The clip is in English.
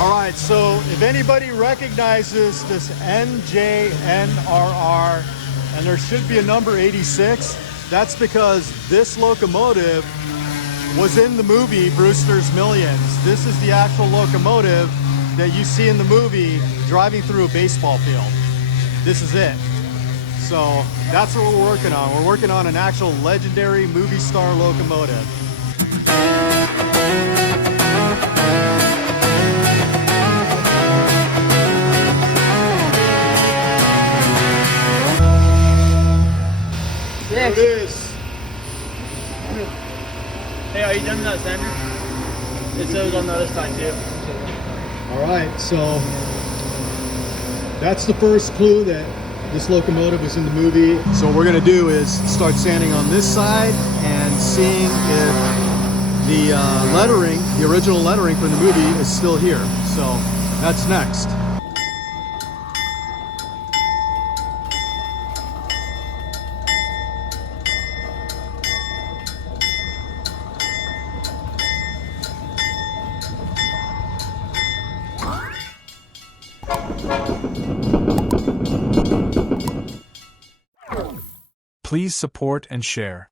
All right, so if anybody recognizes this NJNRR, and there should be a number 86, that's because this locomotive was in the movie Brewster's Millions. This is the actual locomotive that you see in the movie driving through a baseball field. This is it. So that's what we're working on. We're working on an actual legendary movie star locomotive. There it is. Hey, are you done with that center? It says on the other side too. All right, so that's the first clue that this locomotive was in the movie. So what we're gonna do is start sanding on this side and seeing if the lettering, the original lettering from the movie is still here. So that's next. Please support and share.